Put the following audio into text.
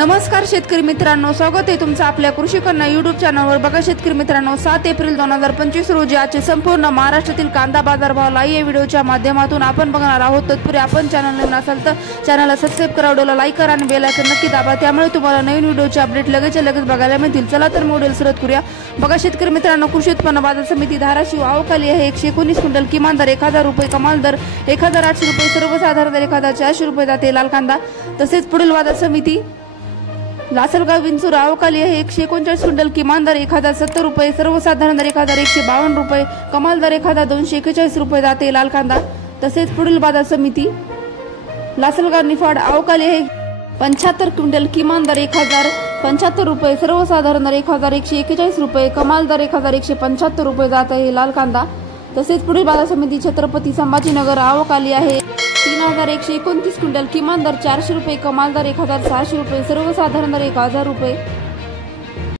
नमस्कार शेतकरी मित्रांनो, स्वागत आहे तुमचं आपल्या कृषी कन्या यूट्यूब चॅनलवर। बघा शेतकरी मित्रांनो, 7 एप्रिल 2025 रोजी आजचे संपूर्ण महाराष्ट्रातील कांदा बाजार भाव लाईव्ह या व्हिडिओच्या माध्यमातून आपण बघणार आहोत। तत्पूर्वी आपण चॅनल नवीन असाल तर चॅनलला सबस्क्राइब करा, व्हिडिओला लाईक करा आणि बेल आयकॉन नक्की दाबा, त्यामुळे तुम्हाला नवीन व्हिडिओचे अपडेट लगेच बघायला मिळतील। चला तर मॉडेल सुरुवात करूया। बघा शेतकरी मित्रांनो, कृषी उत्पन्न बाजार समिती धाराशिव आवकाली आहे 119 क्विंटल, किमान दर 1000 रुपये, कमाल दर 1800 रुपये, सर्वसाधारण दर 1400 रुपये जाते लाल कांदा। तसेच पुढील बाजार समिती लासलगाव विंचूर आवकाली आहे 139 क्विंटल, किमान दर 1070 रुपये, सर्वसाधारण दर 1152 रुपये, कमाल दर 1241 रुपये जाते लाल कांदा। तसेच पुढील बाजार समिती लासलगाव निफाड आवकाली आहे 75 क्विंटल, किमान दर 1075 रुपये, सर्वसाधारण दर 1141 रुपये, कमाल दर 1175 रुपये जात आहे लाल कांदा। तसेच पुढील बाजार समिती छत्रपती संभाजीनगर आवकाली आहे 3129 क्विंटल, किमान दर 400 रुपये, कमाल दर 1600 रुपये, सर्वसाधारण दर 1000 रुपये,